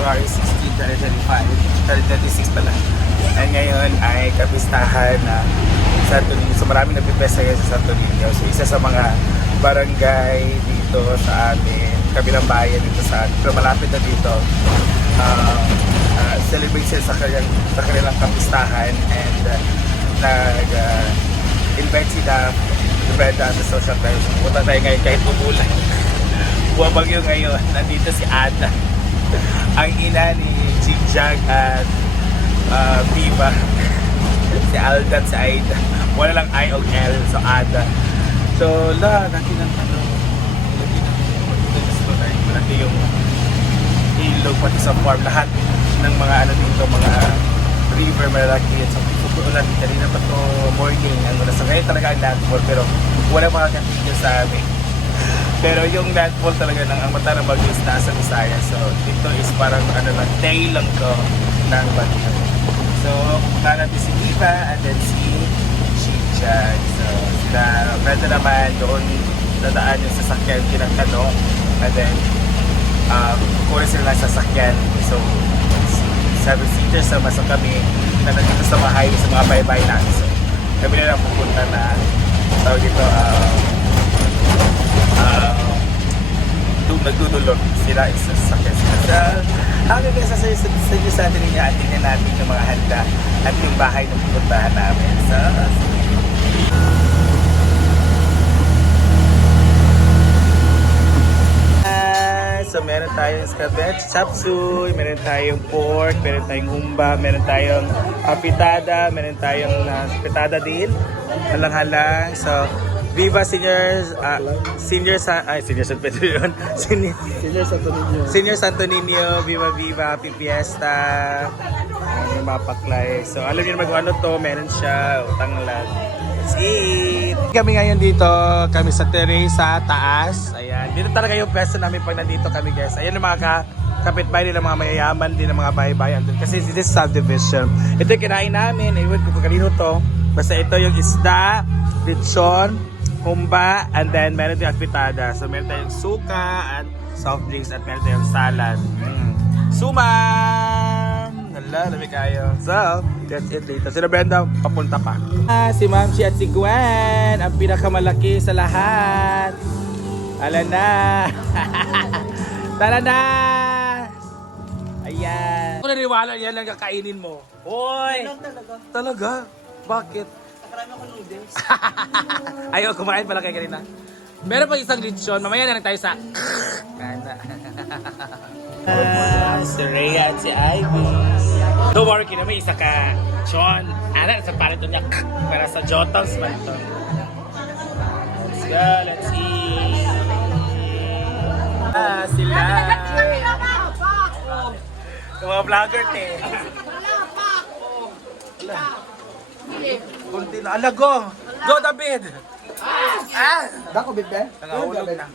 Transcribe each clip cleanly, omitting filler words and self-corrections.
January 16, 2025, 2026 pala. And ngayon ay kapistahan na Santo Niño. So maraming nagpipesta ngayon sa Santo Niño. So isa sa mga barangay dito sa amin, kabilang bayan dito sa amin. Pero malapit na dito. Celebrate sila sa kanilang kapistahan and nag-invite sila Brenda sa social media. Punta tayo ngayon kahit umulan. Buwabagyo ngayon. Nandito si Ada. Ang ina ni Jinjag at Viva. Si Alda at si Aida. Wala lang I o L. So Ada. So lagi ng malaki yung ilog pati sa farm. Lahat ng mga ano dito, mga river malalaki at sa ulan. Kanina pa to morning. So ngayon talaga ang landfall pero wala makakatigil sa amin. Pero yung landfall talaga ang mata ng bagyo is nasa Visayas. So dito is parang ano lang, tail lang ko ng bagyo. So natin si Viva and then si Jinjag. So sila pwede naman doon dadaan yung sasakyan kinagtanong and then kukunin sila ng sasakyan. So 7-seaters sama sa kami na nandito sa bahay sa mga baybay natin. So kami na lang pupunta na tawag dito nagdudulog sila isa sa sasakyan. Hanggang kaya sa inyo sa atin ninyo atin na natin yung mga handa at yung bahay na pupuntahan namin. So meron tayong scabech chapsuy, meron tayong pork, meron tayong humba, meron tayong pitada, meron tayong pitada din, halang-halang. So Viva Senior Santo Niño. Senior Santo Niño, Viva, Happy Fiesta. May mapaklay. So alam niyo naman kung ano to, meron siya, utang lang. Let's eat! Kami ngayon dito, kami sa terrace sa taas. Ayan, dito talaga yung pwesto namin pag nandito kami guys. Ayan yung mga kapitbahay nila, mga mayayaman din, mga bahay-bayan doon. Kasi this is subdivision. Ito yung kinain namin, ewan ko kung kanino to. Basta ito yung isda, lechon, humba, and then meron tayong aspitada. So meron tayong suka at soft drinks at meron tayong salad. Sumam! Hala, lamig kayo. So, that's it later. Sila Brenda, papunta pa. Si Mamsi at si Gwen, ang pinakamalaki sa lahat. Ala na! Tara na! Ayan. Kung naniwala, yan lang kakainin mo. Hoy! Talaga? Bakit? Nakarami ako noodles. Ayaw, kumain pala kayo kanina. Meron pang isang lechon. Mamaya na lang tayo sa... Si Rhea at si Ivy. Don't worry, kina may isa ka Chon. Ana, sa palit niya para sa Jotals man ito. Let's go, let's eat. Sila. Yung mga vlogger, te. Kunti na. Ala, go! Go, David! Dako, Big Ben? Nangahulog na.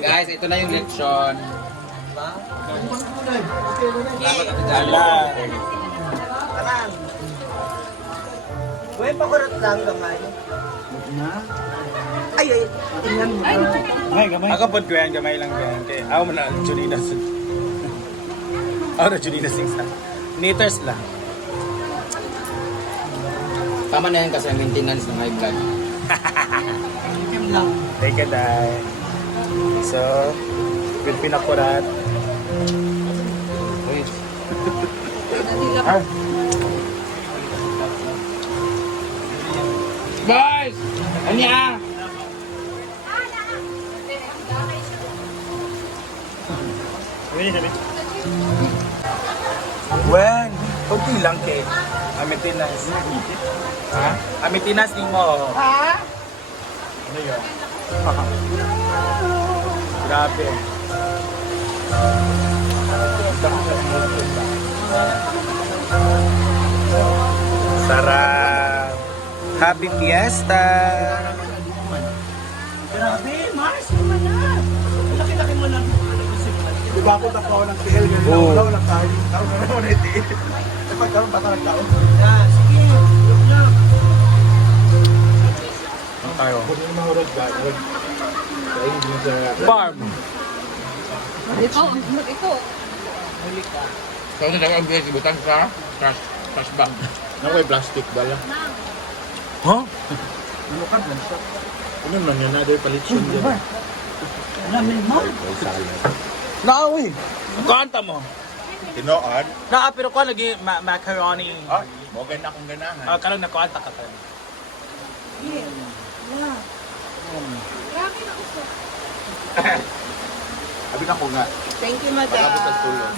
Guys, ito na yung lechon. Ala. Uy, pakurot lang gamay. Ay, tingnan mo. Gamay. Ako po ko yan, gamay lang yan. Ako mo na, Juninas. Ako na, Juninas isa. Meters lang. Tama na yan kasi ang maintenance ng high blood. Take a dive. So, with pinakurat. Uy. Guys! Anya! Wen, kunti lang kay. Amitinas. Ha? Amitinas ni mo. Ha? Ano yun? Grabe. Sarap. Happy Fiesta. Grabe, Mars, naman na. Laki-laki mo lang. Diba ako ako ng tihel ganyan Oo. daw lang tayo. Karoon na naman yung tihel. Pagkaroon bata nagtaon. Yan, sige. Yun lang. Ang tayo. Huwag yung mahurag ba? Farm. Ito. Kaya na ang bilis, ibutan sa trash bag. Nang may plastic bala. Huh? Lukad lang siya. Ano man yan? Another palitson dyan. Ramen mo. May salad. Naawi. Kanta mo. Tinood? Naa, pero ko lagi macaroni. Ah, mo ganda akong ganahan. Karong nakuanta ka tayo. Sabi ka ko nga, Thank you, palabot madam. ang tulong.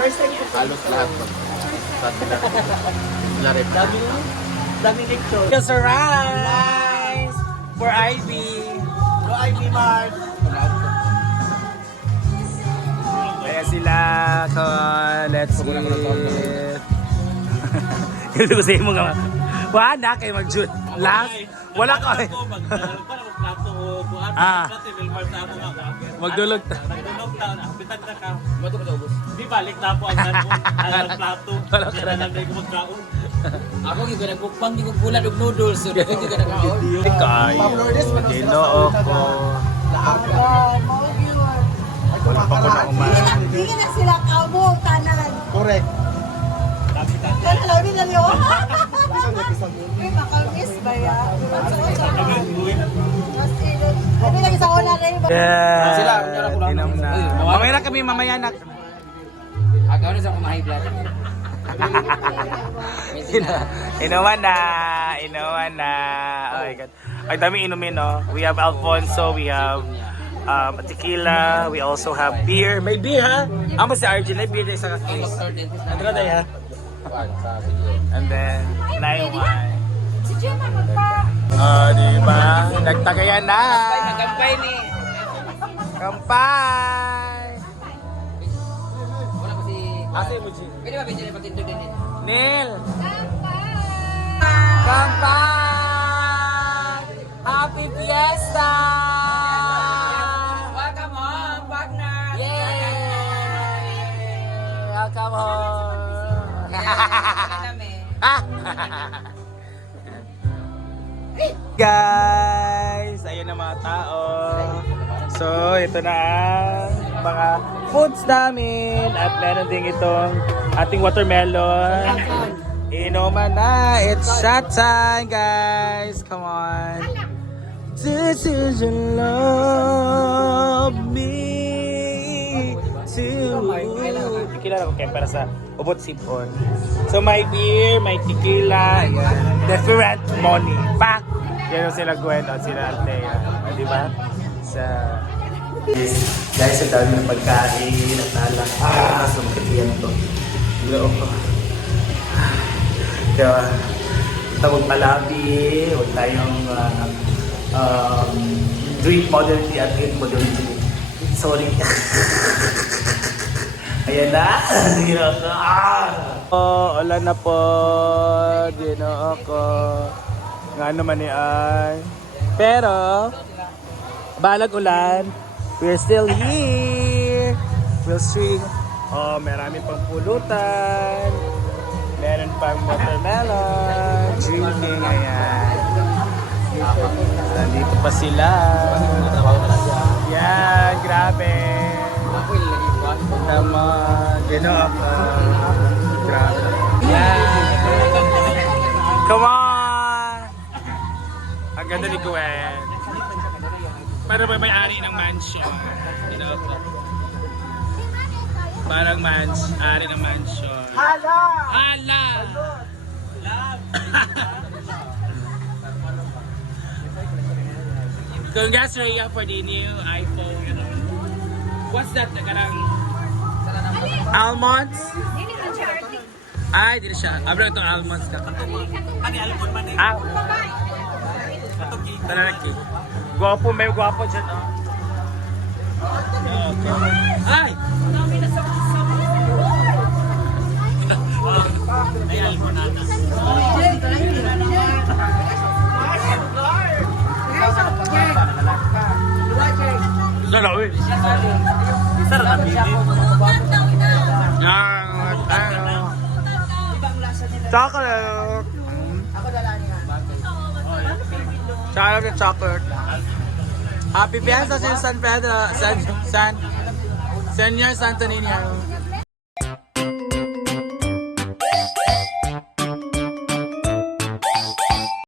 First time ko. Halos lahat pa. Sabi na. Sila rin. Daming lecture. It's a rice for Ivy. Go, Ivy Mart. Kaya sila, let's eat. Hindi ko sa imo nga. Wala kayo mag-jute. Last, wala ka. Ah. Magdulog ta. Di balik na po ang plato. Wala ka na. Nalagay ko magkaon. Ako yung nagpupang di ko bulan og noodles. So, di ko nakaon. Kayo, ginoo ko. Wala pa ko na umahan. Hindi na sila kabong tanan. Correct. Kaya lang din lang yun. Uy, makamiss ba yan? Ano lagi sa una na yun? Yeah. Sila, Tinam na. Mamaya na kami, mamaya na. Agaw na sa kumahay blood. Inuman na. Inuman na. Oh my God. Ang dami inumin, no? We have Alfonso, we have tequila, we also have beer. May beer, ha? Amo si Arjun, may beer na isa ka case. Ano na tayo, ha? And then, nine wine. Si Gemma, magpa. Diba? Nagtagayan na. Nagampay ni. Kampay! Wala pa si... Asa mo, G? Pwede ba pinili patindog din eh? Neil! Kampay! Happy Fiesta! Welcome home, partner! Yay! Welcome home! Ah! Guys, ayun na mga tao. So, ito na ang mga foods namin at meron din itong ating watermelon. Inuman na. It's shot time, guys. Come on. This is your love me too. Kilala ko kayo para sa ubot sipon. So may beer, may tequila, different money. Pak! Yan yung sila Gwen at sila Althea. Di ba? Sa... Guys, ang dami ng pagkain, nagtala. Sumakit yan to. Gila ko. Kaya, tawag palabi, huwag tayong drink modernity at eat modernity. Sorry. Ayan na. Ginoo ko. Wala na po. Ginoo ko. Nga naman ay. Pero, balag ulan. We're still here. We'll swing. Oh, marami pang pulutan. Meron pang watermelon. Drinking. Ayan. Nandito pa sila. Yan, grabe. Tama. Ginoo ko. Grabe. Yan. Come on! Ang ganda ni Gwen. Para ba may-ari ng mansion? Ginoo ko. Parang ari ng mansion. Hala! Hala! Congrats, Rhea, for the new iPhone. What's that? Nakarang almonds? Ay, di na siya. Abra itong almonds ka. Ani almond man eh. Ah, talalaki. Gwapo, may gwapo dyan. Oh. Okay. Ay! May almond na. Sarap eh. Sarap na bibi. Yan, ano. Chocolate. Ako dala niya. Chocolate, chocolate. Happy Fiesta sa San Pedro, Senyor Santo Niño.